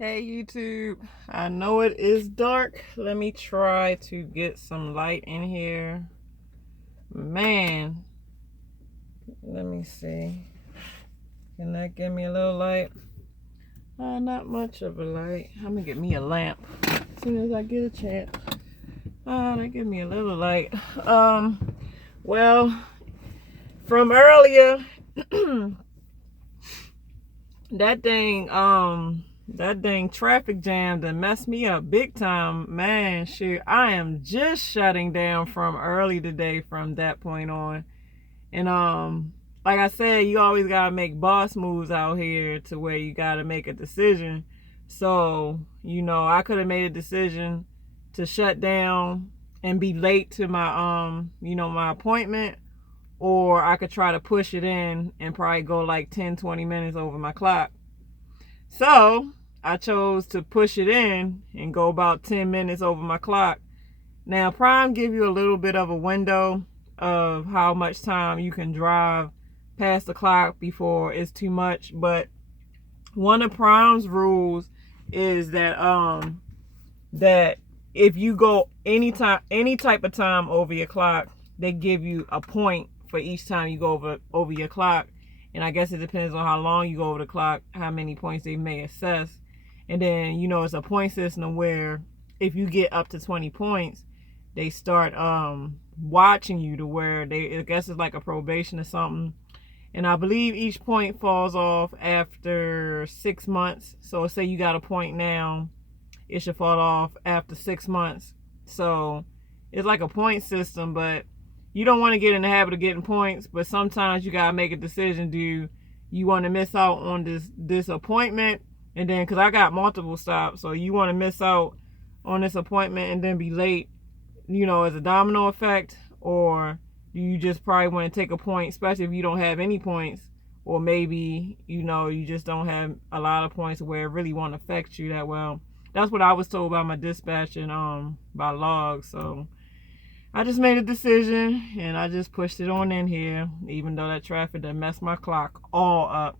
Hey YouTube, I know it is dark. Let me try to get some light in here. Man, let me see. Can that give me a little light? Not much of a light. I'm gonna get me a lamp as soon as I get a chance. That give me a little light. Well, from earlier, that dang traffic jam that messed me up big time, man. Shoot, I am just shutting down from early today from that point on. And like I said, you always gotta make boss moves out here to where you gotta make a decision. So, I could have made a decision to shut down and be late to my my appointment, or I could try to push it in and probably go like 10-20 minutes over my clock. So I chose to push it in and go about 10 minutes over my clock. Now, Prime give you a little bit of a window of how much time you can drive past the clock before it's too much. But one of Prime's rules is that if you go any type of time over your clock, they give you a point for each time you go over your clock. And I guess it depends on how long you go over the clock, how many points they may assess. And then, it's a point system where if you get up to 20 points, they start watching you to where I guess it's like a probation or something. And I believe each point falls off after 6 months. So say you got a point now, it should fall off after 6 months. So it's like a point system, but you don't want to get in the habit of getting points, but sometimes you gotta make a decision. Do you want to miss out on this appointment, and then because I got multiple stops, so you want to miss out on this appointment and then be late, as a domino effect, or do you just probably want to take a point, especially if you don't have any points, or maybe you just don't have a lot of points where it really won't affect you that well. That's what I was told by my dispatch and by log. So I just made a decision and I just pushed it on in here, even though that traffic that messed my clock all up.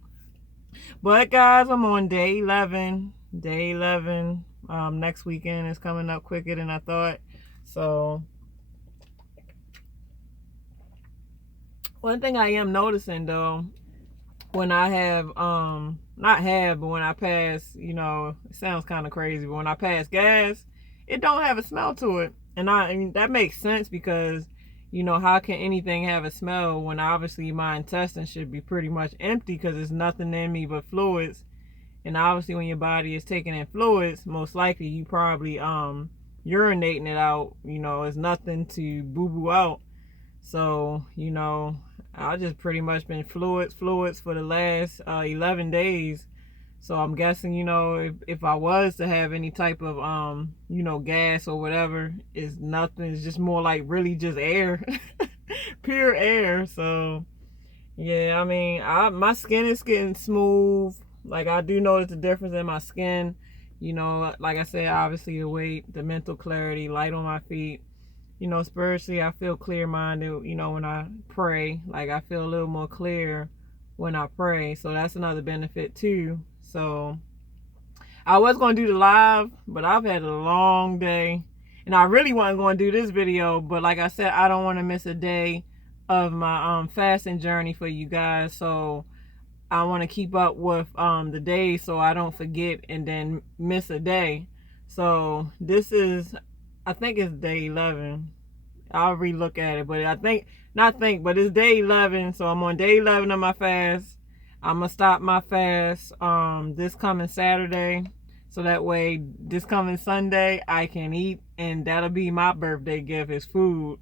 But guys, I'm on day 11. Day 11. Next weekend is coming up quicker than I thought. So one thing I am noticing though, when I have but when I pass, it sounds kind of crazy, but when I pass gas, it don't have a smell to it. And I mean, that makes sense because, how can anything have a smell when obviously my intestines should be pretty much empty because there's nothing in me but fluids. And obviously when your body is taking in fluids, most likely you probably urinating it out. It's nothing to boo-boo out. So, I just pretty much been fluids for the last 11 days. So I'm guessing, if I was to have any type of, gas or whatever, it's nothing. It's just more like really just air, pure air. So, yeah, I mean, my skin is getting smooth. Like, I do notice the difference in my skin. Like I said, obviously the weight, the mental clarity, light on my feet. Spiritually, I feel clear-minded, when I pray. Like, I feel a little more clear when I pray. So that's another benefit too. So I was going to do the live, but I've had a long day. And I really wasn't going to do this video, but like I said, I don't want to miss a day of my fasting journey for you guys. So I want to keep up with the days so I don't forget and then miss a day. So this is, I think it's day 11. I'll relook at it, but but it's day 11. So I'm on day 11 of my fast. I'm gonna stop my fast this coming Saturday, so that way this coming Sunday I can eat, and that'll be my birthday gift, is food.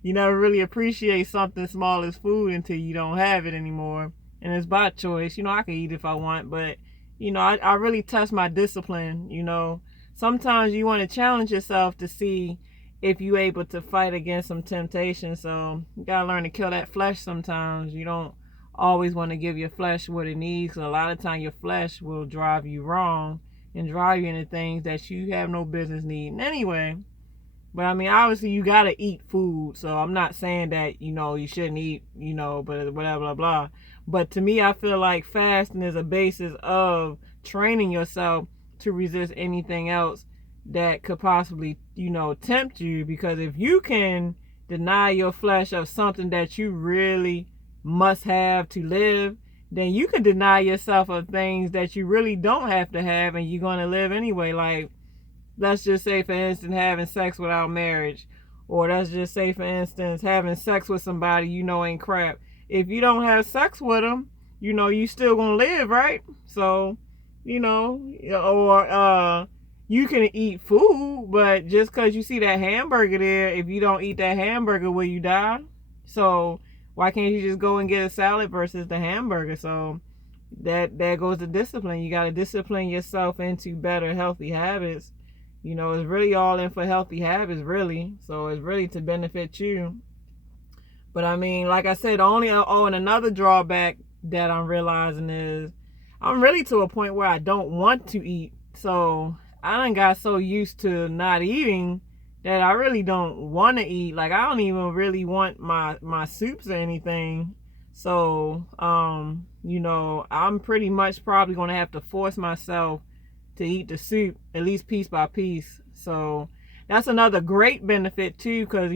You never really appreciate something small as food until you don't have it anymore, and it's by choice. I can eat if I want, but I really test my discipline. Sometimes you want to challenge yourself to see if you're able to fight against some temptation. So you gotta learn to kill that flesh sometimes. You don't always want to give your flesh what it needs. A lot of times your flesh will drive you wrong and drive you into things that you have no business needing anyway. But I mean, obviously you gotta eat food. So I'm not saying that, you shouldn't eat, but whatever, blah, blah. But to me, I feel like fasting is a basis of training yourself to resist anything else that could possibly, tempt you. Because if you can deny your flesh of something that you really must have to live, then you can deny yourself of things that you really don't have to have and you're going to live anyway. Like, let's just say, for instance, having sex without marriage. Or let's just say, for instance, having sex with somebody ain't crap. If you don't have sex with them, you still going to live, right? So, or you can eat food, but just because you see that hamburger there, if you don't eat that hamburger, will you die? So why can't you just go and get a salad versus the hamburger? So that goes to discipline. You got to discipline yourself into better, healthy habits. It's really all in for healthy habits, really. So it's really to benefit you. But I mean, like I said, and another drawback that I'm realizing is I'm really to a point where I don't want to eat. So I done got so used to not eating that I really don't want to eat. Like, I don't even really want my soups or anything. So, I'm pretty much probably going to have to force myself to eat the soup, at least piece by piece. So that's another great benefit too, because,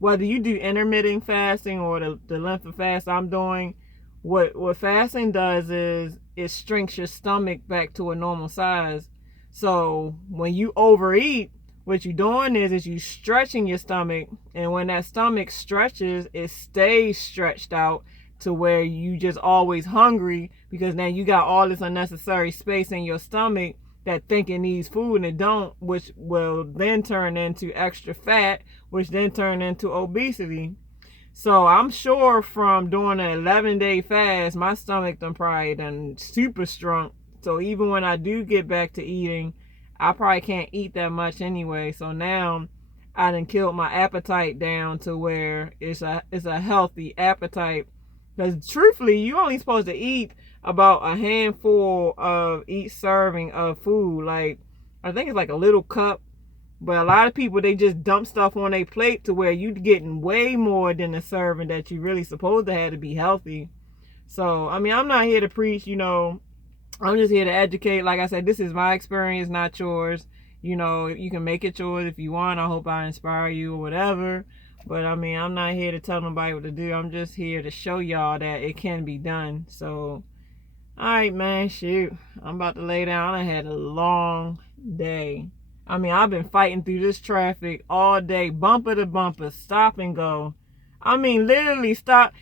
whether you do intermittent fasting or the length of fast I'm doing, what fasting does is it shrinks your stomach back to a normal size. So when you overeat, what you're doing is you stretching your stomach, and when that stomach stretches, it stays stretched out to where you just always hungry, because now you got all this unnecessary space in your stomach that think it needs food and it don't, which will then turn into extra fat, which then turn into obesity. So I'm sure from doing an 11-day fast, my stomach done super shrunk. So even when I do get back to eating, I probably can't eat that much anyway. So now I done killed my appetite down to where it's a healthy appetite. Because truthfully, you're only supposed to eat about a handful of each serving of food. Like, I think it's like a little cup. But a lot of people, they just dump stuff on their plate to where you're getting way more than the serving that you really supposed to have to be healthy. So, I mean, I'm not here to preach, I'm just here to educate. Like I said, this is my experience, not yours. You can make it yours if you want. I hope I inspire you or whatever. But I mean, I'm not here to tell nobody what to do. I'm just here to show y'all that it can be done. So, all right, man, shoot. I'm about to lay down. I had a long day. I mean, I've been fighting through this traffic all day, bumper to bumper, stop and go. I mean, literally stop.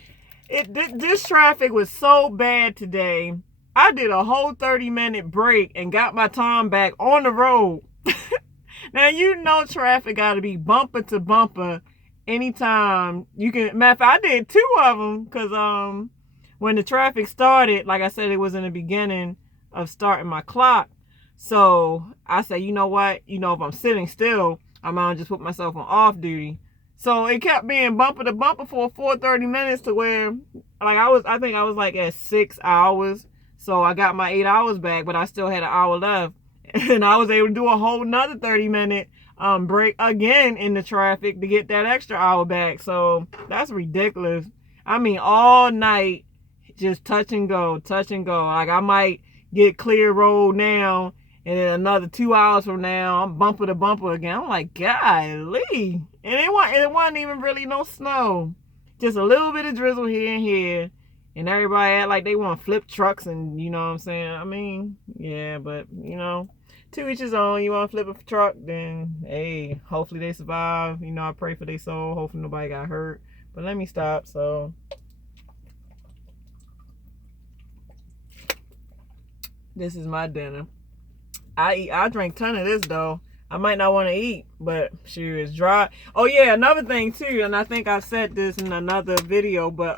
This traffic was so bad today. I did a whole 30-minute break and got my time back on the road. Now, traffic got to be bumper to bumper anytime you can. Matter of fact, I did 2 of them because when the traffic started, like I said, it was in the beginning of starting my clock. So I said, you know what? If I'm sitting still, I might just put myself on off duty. So it kept being bumper to bumper for 30 minutes to where, like, I think I was like at 6 hours. So I got my 8 hours back, but I still had an hour left. And I was able to do a whole nother 30-minute break again in the traffic to get that extra hour back. So that's ridiculous. I mean, all night, just touch and go. Like, I might get clear road now, and then another 2 hours from now, I'm bumper to bumper again. I'm like, golly. And it wasn't even really no snow. Just a little bit of drizzle here and here. And everybody act like they want to flip trucks and, you know what I'm saying? I mean, yeah, but, to each his own. You want to flip a truck, then, hey, hopefully they survive. I pray for their soul. Hopefully nobody got hurt. But let me stop, so. This is my dinner. I drank a ton of this, though. I might not want to eat, but shoot, it's dry. Oh, yeah, another thing, too, and I think I said this in another video, but,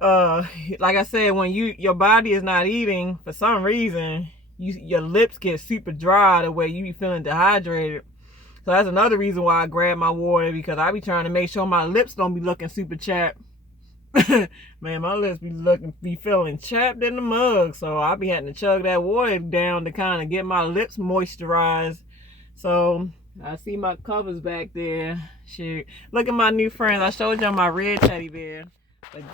like I said, when your body is not eating, for some reason, your lips get super dry the way you be feeling dehydrated. So that's another reason why I grab my water, because I be trying to make sure my lips don't be looking super chapped. Man, my lips be feeling chapped in the mug, so I be having to chug that water down to kind of get my lips moisturized. So I see my covers back there. Shoot, look at my new friends. I showed y'all my red teddy bear, but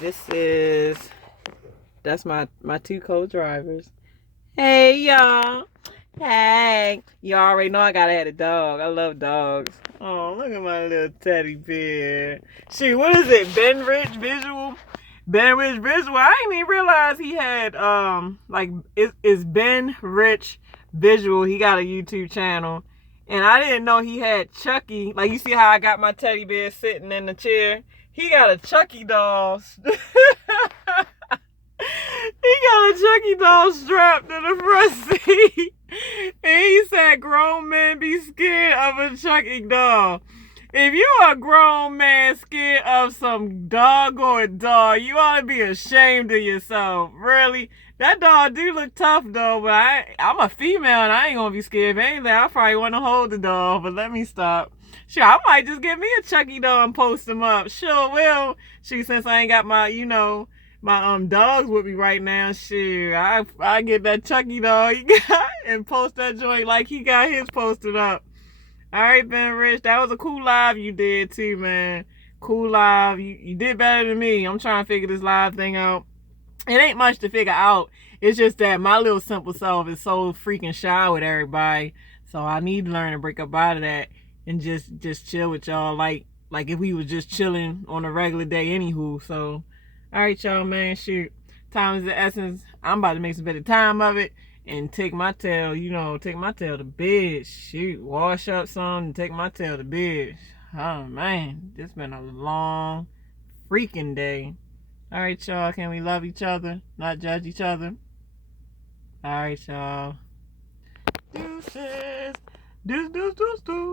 that's my 2 co-drivers. Hey, y'all. Hey. You already know I gotta have a dog. I love dogs. Oh, look at my little teddy bear. Shoot, what is it? Ben Rich Visual? Ben Rich Visual. I didn't even realize he had, like, it's Ben Rich Visual. He got a YouTube channel. And I didn't know he had Chucky. Like, you see how I got my teddy bear sitting in the chair? He got a Chucky doll. He got a Chucky doll strapped in the front seat. And he said grown men be scared of a Chucky doll. If you a grown man scared of some doggone doll, you ought to be ashamed of yourself. Really? That doll do look tough though, but I'm a female and I ain't gonna be scared of anything. I probably want to hold the doll, but let me stop. Sure, I might just get me a Chucky doll and post them up. Sure will. Since I ain't got my, my dogs with me right now, shit, I get that Chucky dog he got and post that joint like he got his posted up. All right, Ben Rich, that was a cool live you did too, man. Cool live. You did better than me. I'm trying to figure this live thing out. It ain't much to figure out. It's just that my little simple self is so freaking shy with everybody. So I need to learn to break up out of that and just chill with y'all like if we was just chilling on a regular day anywho. So all right, y'all, man, shoot. Time is the essence. I'm about to make some better time of it and take my tail, take my tail to bed. Shoot, wash up some and take my tail to bed. Oh, man, this been a long freaking day. All right, y'all, can we love each other, not judge each other? All right, y'all. Deuces. Deuce, deuce, deuce, deuce.